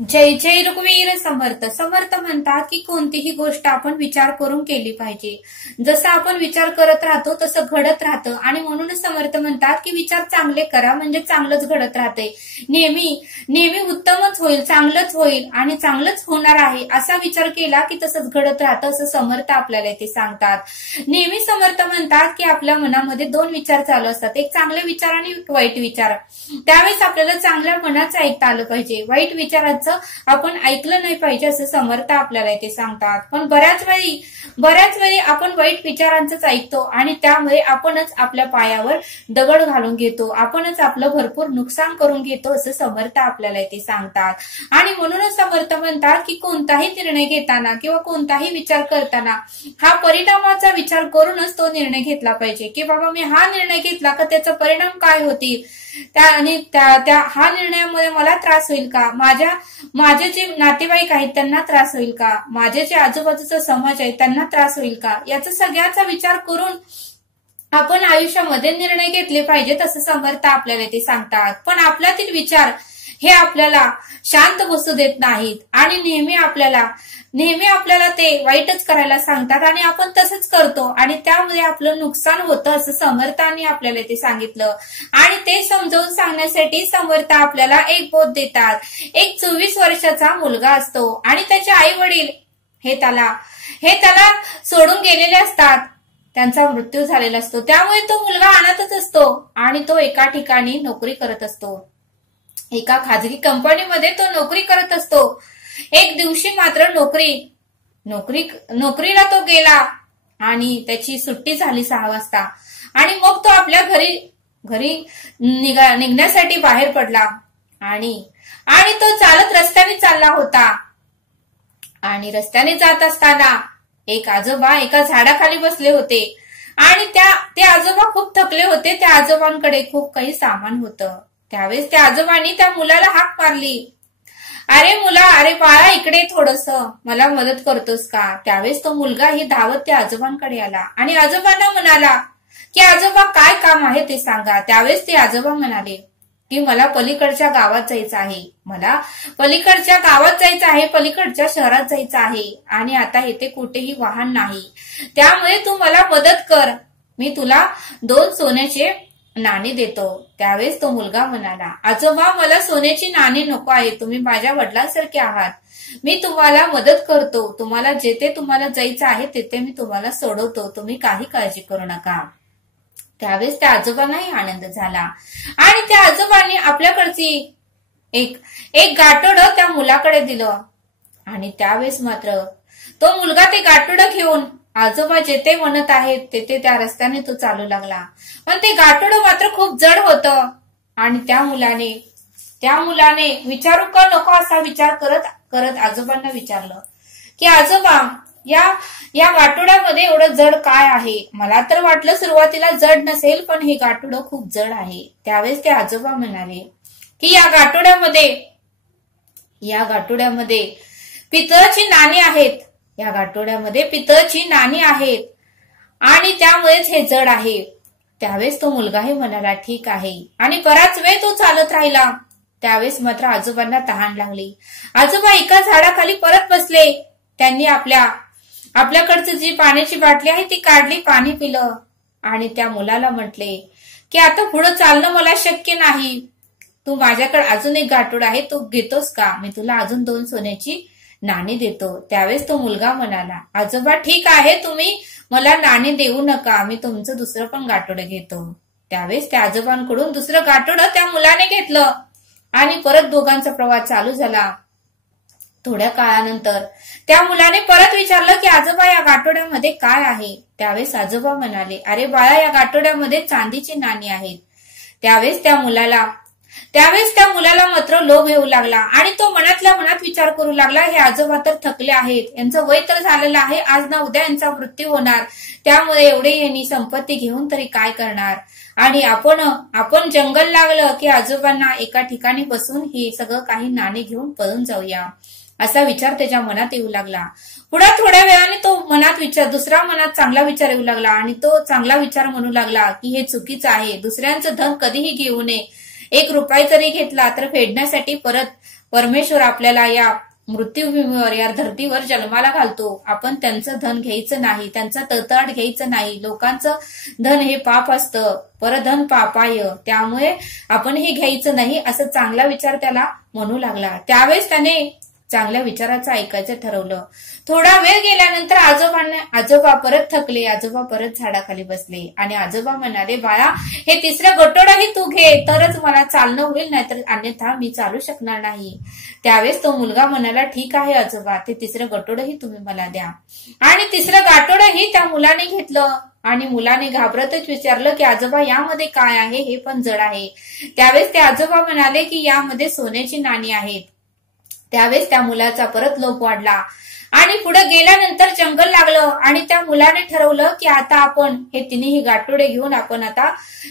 जय जय रघुवीर समर्थ. समर्थ म्हणतात की कोणतीही गोष्ट आपण विचार करून केली पाहिजे. जसं आपण विचार करत राहतो तसं घडत राहतं आणि म्हणूनच समर्थ म्हणतात की विचार चांगले करा म्हणजे चांगलंच घडत राहते. नेहमी नेहमी उत्तमच होईल, चांगलंच होईल आणि चांगलंच होणार आहे असा विचार केला की तसंच घडत राहतं असं समर्थ आपल्याला इथे सांगतात. नेहमी समर्थ म्हणतात की आपल्या मनामध्ये दोन विचार चालू असतात, एक चांगले विचार आणि एक वाईट विचार. त्यावेळेस आपल्याला चांगल्या मनाचं ऐकता आलं पाहिजे, वाईट विचारांचं आपण ऐकलं नाही पाहिजे असं समर्थ आपल्याला इथे सांगतात. पण बऱ्याच वेळी आपण वाईट विचारांचंच ऐकतो आणि त्यामुळे आपणच आपल्या पायावर दगड घालून घेतो, आपणच आपलं भरपूर नुकसान करून घेतो असं समर्थ आपल्याला इथे सांगतात. आणि म्हणूनच समर्थ म्हणतात की कोणताही निर्णय घेताना किंवा कोणताही विचार करताना हा परिणामाचा विचार करूनच तो निर्णय घेतला पाहिजे की बाबा मी हा निर्णय घेतला का त्याचा परिणाम काय होतील, हा निर्णयामुळे मला त्रास होईल का, माझे जे नातेवाईक आहेत त्यांना त्रास होईल का, माझे जे आजूबाजूचा समाज आहे त्यांना त्रास होईल का, याचा सगळ्याचा विचार करून आपण आयुष्यामध्ये निर्णय घेतले पाहिजेत असं समर्थ आपल्याला ते सांगतात. पण आपल्यातील विचार हे आपल्याला शांत बसू देत नाहीत आणि नेहमी आपल्याला ते वाईटच करायला सांगतात आणि आपण तसंच करतो आणि त्यामुळे आपलं नुकसान होतं असं समर्थांनी आपल्याला ते सांगितलं. आणि ते समजावून सांगण्यासाठी समर्थ आपल्याला एक बोध देतात. एक 24 वर्षाचा मुलगा असतो आणि त्याचे आई वडील हे त्याला सोडून गेलेले असतात, त्यांचा मृत्यू झालेला असतो. त्यामुळे तो मुलगा अनाथच असतो आणि तो एका ठिकाणी नोकरी करत असतो, एका खाजगी कंपनीमध्ये तो नोकरी करत असतो. एक दिवशी मात्र नोकरीला तो गेला आणि त्याची सुट्टी झाली 6 वाजता आणि मग तो आपल्या घरी निघण्यासाठी बाहेर पडला आणि तो चालत रस्त्याने चालला होता. आणि रस्त्याने जात असताना एक आजोबा एका झाडाखाली बसले होते आणि ते आजोबा खूप थकले होते. त्या आजोबांकडे खूप काही सामान होतं. त्यावेळेस त्या आजोबांनी त्या मुलाला हाक मारली, अरे बाळा इकडे थोडंसं, मला मदत करतोस का. त्यावेळेस तो मुलगा ही धावत त्या आजोबांकडे आला आणि आजोबांना म्हणाला की आजोबा काय काम आहे ते सांगा. त्यावेळेस ते आजोबा म्हणाले की मला पलीकडच्या गावात जायचं आहे, पलीकडच्या शहरात जायचं आहे आणि आता इथे कुठेही वाहन नाही, त्यामुळे तू मला मदत कर, मी तुला 2 सोन्याचे नाणी देतो. त्यावेळेस तो मुलगा म्हणाला, आजोबा मला सोन्याची नाणी नको आहे, तुम्ही माझ्या वडिलांसारखे आहात, मी तुम्हाला मदत करतो, तुम्हाला जायचं आहे तिथे मी तुम्हाला सोडवतो, तुम्ही काही काळजी करू नका. त्यावेळेस त्या आजोबांनाही आनंद झाला आणि त्या आजोबांनी आपल्याकडची एक गाठोडं त्या मुलाकडे दिलं आणि त्यावेळेस मात्र तो मुलगा ते गाठोडं घेऊन आजोबा जेथे म्हणत आहेत तेथे त्या रस्त्याने तो चालू लागला. पण ते गाठोडं मात्र खूप जड होतं आणि त्या मुलाने विचारू का नको असा विचार करत आजोबांना विचारलं की आजोबा या गाठोड्यामध्ये एवढं जड काय आहे, मला तर वाटलं सुरुवातीला जड नसेल पण हे गाठोडं खूप जड आहे. त्यावेळेस ते आजोबा म्हणाले की या गाठोड्यामध्ये पितळाची नाणी आहेत आणि त्यामुळेच हे जड आहे. त्यावेळेस तो मुलगाही म्हणाला ठीक आहे आणि बराच वेळ तो चालत राहिला. त्यावेळेस मात्र आजोबांना तहान लागली. आजोबा एका झाडाखाली परत बसले. त्यांनी आपल्याकडची जी पाण्याची बाटली आहे ती काढली, पाणी पिलं आणि त्या मुलाला म्हटले की आता पुढे चालणं मला शक्य नाही, तू माझ्याकडे अजून एक गाठोडं आहे, तू घेतोस का, मी तुला अजून 2 सोन्याची नाणी देतो. त्यावेळेस तो मुलगा म्हणाला, आजोबा ठीक आहे, तुम्ही मला नाणी देऊ नका, मी तुमचं दुसरं पण गाठोडं घेतो. त्यावेळेस त्या आजोबांकडून दुसरं गाठोडं त्या मुलाने घेतलं आणि परत दोघांचा प्रवास चालू झाला. थोड्या काळानंतर त्या मुलाने परत विचारलं की आजोबा या गाठोड्यामध्ये काय आहे. त्यावेळेस आजोबा म्हणाले, अरे बाळा या गाठोड्यामध्ये चांदीची नाणी आहेत. त्यावेळेस त्या मुलाला मात्र लोभ येऊ लागला आणि तो मनातल्या मनात विचार करू लागला, हे आजोबा तर थकले आहेत, यांचं वय तर झालेलं आहे, आज ना उद्या यांचा मृत्यू होणार, त्यामुळे एवढे यांनी संपत्ती घेऊन तरी काय करणार आणि आपण जंगल लागलं की आजोबांना एका ठिकाणी बसून हे सगळं काही नाणी घेऊन पळून जाऊया असा विचार त्याच्या मनात येऊ लागला. पुढे थोड्या वेळाने तो दुसरा मनात चांगला विचार येऊ लागला आणि तो चांगला विचार म्हणू लागला की हे चुकीचं आहे, दुसऱ्यांचं धन कधीही घेऊ नये, 1 रुपया जरी घेतला तर फेडण्यासाठी परमेश्वर आपल्याला या मृत्यूभूमीवर या धर्तीवर जन्माला घालतो. आपण त्यांचं धन घ्यायचं नाही, त्यांचा तळतळ घ्यायचं नाही. लोकांचं धन हे पाप असतं, परधन पापाय, त्यामुळे आपण हे घ्यायचं नाही असं चांगला विचार त्याला म्हणू लागला. त्यावेळेस त्याने चांगल्या विचाराचं ऐकायचं ठरवलं. थोडा वेळ गेल्यानंतर आजोबा परत थकले. आजोबा परत झाडाखाली बसले आणि आजोबा म्हणाले, बाळा हे तिसरं गटोडाही तू घे तरच मला चालणं होईल, नाहीतर अन्यथा मी चालू शकणार नाही. त्यावेळेस तो मुलगा म्हणाला, ठीक आहे आजोबा, ते तिसरं गटोडही तुम्ही मला द्या. आणि तिसरं गाठोडही त्या मुलाने घेतलं. आणि मुलाने घाबरतच विचारलं की आजोबा यामध्ये काय आहे, हे पण जड आहे. त्यावेळेस ते आजोबा म्हणाले की यामध्ये सोन्याची नाणी आहेत. त्यावेळेस त्या मुलाचा परत लोभ वाढला आणि पुढे गेल्यानंतर जंगल लागलं आणि त्या मुलाने ठरवलं की आता आपण हे तिन्ही गाठोडे घेऊन आपण आता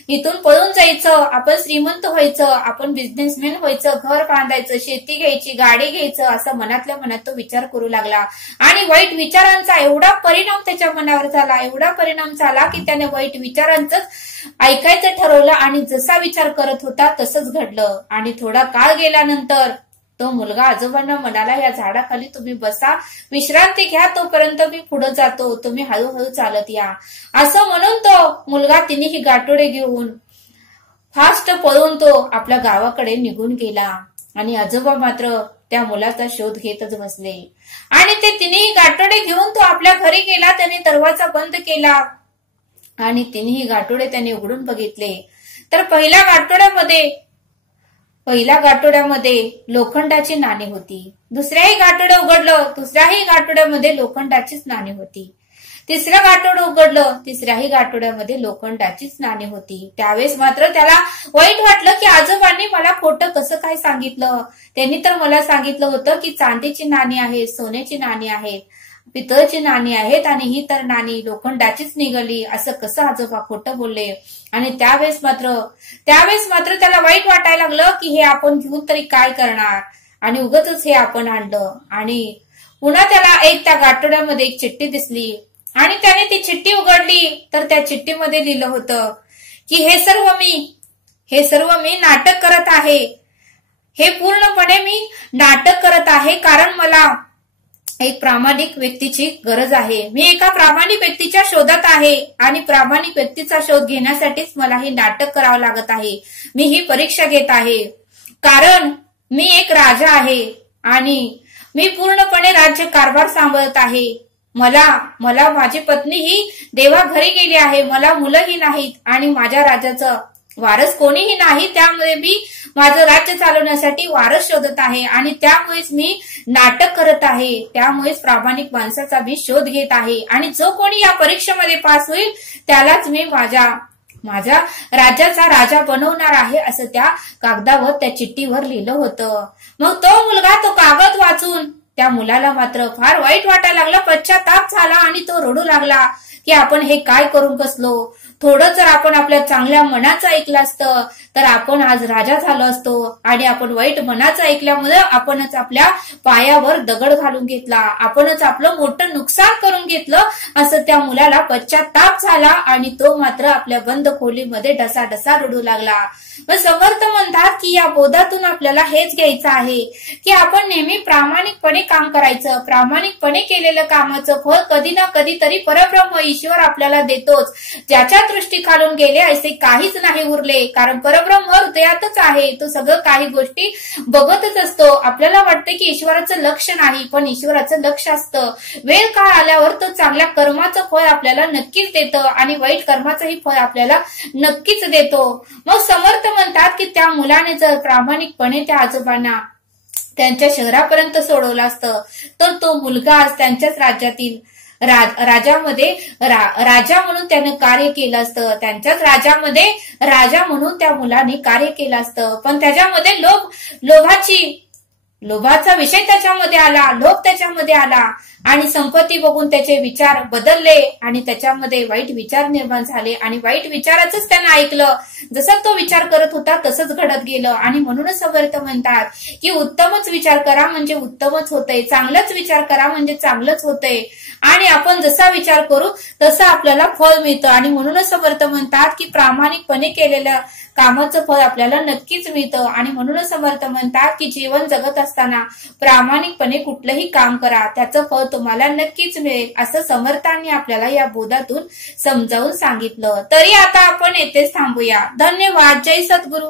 इथून पळून जायचं, आपण श्रीमंत व्हायचं, आपण बिझनेसमॅन व्हायचं, घर बांधायचं, शेती घ्यायची, गाडी घ्यायचं, असं मनातल्या मनात तो विचार करू लागला. आणि वाईट विचारांचा एवढा परिणाम त्याच्या मनावर झाला, एवढा परिणाम झाला की त्याने वाईट विचारांचंच ऐकायचं ठरवलं आणि जसा विचार करत होता तसंच घडलं. आणि थोडा काळ गेल्यानंतर तो मुलगा आजोबांना म्हणाला, या झाडाखाली तुम्ही बसा, विश्रांती घ्या, तोपर्यंत मी पुढे जातो, तुम्ही हळूहळू चालत या. असं म्हणून तो मुलगा तिन्ही गाठोडे घेऊन फास्ट पळून तो आपल्या गावाकडे निघून गेला. आणि आजोबा मात्र त्या मुलाचा शोध घेतच बसले. आणि ते तिन्ही गाठोडे घेऊन तो आपल्या घरी गेला. त्याने दरवाजा बंद केला आणि तिन्ही गाठोडे त्याने उघडून बघितले. तर पहिल्या गाठोड्यामध्ये लोखंडाची नाणी होती. दुसऱ्याही गाठोडे उघडलं, दुसऱ्याही गाठोड्यामध्ये लोखंडाचीच नाणी होती. तिसरं गाठोडं उघडलं, तिसऱ्याही गाठोड्यामध्ये लोखंडाचीच नाणी होती. त्यावेळेस मात्र त्याला वाईट वाटलं की आजोबांनी मला खोटं कसं काय सांगितलं. त्यांनी तर मला सांगितलं होतं की चांदीची नाणी आहेत, सोन्याची नाणी आहेत, पितळची नाणी आहेत आणि ही तर नाणी लोखंडाचीच निघाली. असं कसं आजोबा खोटं बोलले. आणि त्यावेळेस मात्र त्याला वाईट वाटायला लागलं की हे आपण घेऊन तरी काय करणार आणि उगाचच हे आपण आणलं. आणि पुन्हा त्याला त्या गाठोड्यामध्ये एक चिठ्ठी दिसली आणि त्याने ती चिठ्ठी उघडली. तर त्या चिठ्ठीमध्ये लिहिलं होतं की हे सर्व मी नाटक करत आहे, हे पूर्णपणे मी नाटक करत आहे, कारण मला एक प्रामाणिक व्यक्तीची गरज आहे. मी एका प्रामाणिक व्यक्तीच्या शोधात आहे आणि प्रामाणिक व्यक्तीचा शोध घेण्यासाठीच मला हे नाटक करावं लागत आहे. मी ही परीक्षा घेत आहे कारण मी एक राजा आहे आणि मी पूर्णपणे राज्य कारभार सांभाळत आहे. मला माझी पत्नी ही देवाघरी गेली आहे, मला मुलंही नाहीत आणि माझ्या राज्याचं वारस कोणीही नाही. त्यामुळे मी माझं राज्य चालवण्यासाठी वारस शोधत आहे आणि त्यामुळेच मी नाटक करत आहे. त्यामुळेच प्रामाणिक माणसाचा मी शोध घेत आहे आणि जो कोणी या परीक्षेमध्ये पास होईल त्यालाच मी माझ्या राज्याचा राजा बनवणार आहे, असं त्या कागदावर, त्या चिठ्ठीवर लिहिलं होतं. मग तो मुलगा तो कागद वाचून त्या मुलाला मात्र फार वाईट वाटायला लागला, पश्चाताप झाला आणि तो रडू लागला की आपण हे काय करून बसलो. थोडं जर आपण आपल्या चांगल्या मनाचं ऐकलं असतं तर आपण आज राजा झालो असतो आणि आपण वाईट मनाचं ऐकल्यामुळे आपणच आपल्या पायावर दगड घालून घेतला, आपणच आपलं मोठं नुकसान करून घेतलं. असं त्या मुलाला पश्चाताप झाला आणि तो मात्र आपल्या बंद खोलीमध्ये ढसाढसा रडू लागला. मग समर्थ म्हणतात की या बोधातून आपल्याला हेच घ्यायचं आहे की आपण नेहमी प्रामाणिकपणे काम करायचं. प्रामाणिकपणे केलेलं कामाचं फळ कधी ना कधीतरी परब्रह्म ईश्वर आपल्याला देतोच. ज्याच्या दृष्टी खालून गेले असे काहीच नाही उरले, कारण परब्रह्म हृदयातच आहे. तो सगळं काही गोष्टी बघतच असतो. आपल्याला वाटतं की ईश्वराचं लक्ष नाही, पण ईश्वराचं लक्ष असतं. वेळ काळ आल्यावर तो चांगल्या कर्माचं फळ आपल्याला नक्कीच देतं आणि वाईट कर्माचंही फळ आपल्याला नक्कीच देतो. मग समर्थ म्हणतात की त्या मुलाने जर प्रामाणिकपणे त्या आजोबांना त्यांच्या शहरापर्यंत सोडवलं असतं तर तो मुलगा आज त्यांच्याच राज्यातील राजामध्ये राजा म्हणून त्यानं कार्य केलं असतं. त्यांच्याच राज्यामध्ये राजा म्हणून त्या मुलाने कार्य केलं असतं. पण त्याच्यामध्ये लोभाचा विषय त्याच्यामध्ये आला, लोभ त्याच्यामध्ये आला आणि संपत्ती बघून त्याचे विचार बदलले आणि त्याच्यामध्ये वाईट विचार निर्माण झाले आणि वाईट विचाराचंच त्यानं ऐकलं. जसा तो विचार करत होता तसंच घडत गेलं. आणि म्हणूनच समर्थ म्हणतात की उत्तमच विचार करा म्हणजे उत्तमच होतंय, चांगलाच विचार करा म्हणजे चांगलंच होतंय आणि आपण जसा विचार करू तसं आपल्याला फळ मिळतं. आणि म्हणूनच समर्थ म्हणतात की प्रामाणिकपणे केलेलं कामाचं फळ आपल्याला नक्कीच मिळतं आणि म्हणूनच समर्थ म्हणतात की जीवन जगत असताना प्रामाणिकपणे कुठलंही काम करा, त्याचं फळ तुम्हाला नक्कीच मिळेल, असं समर्थांनी आपल्याला या बोधातून समजावून सांगितलं. तरी आता आपण येथेच थांबूया. धन्यवाद. जय सद्गुरू.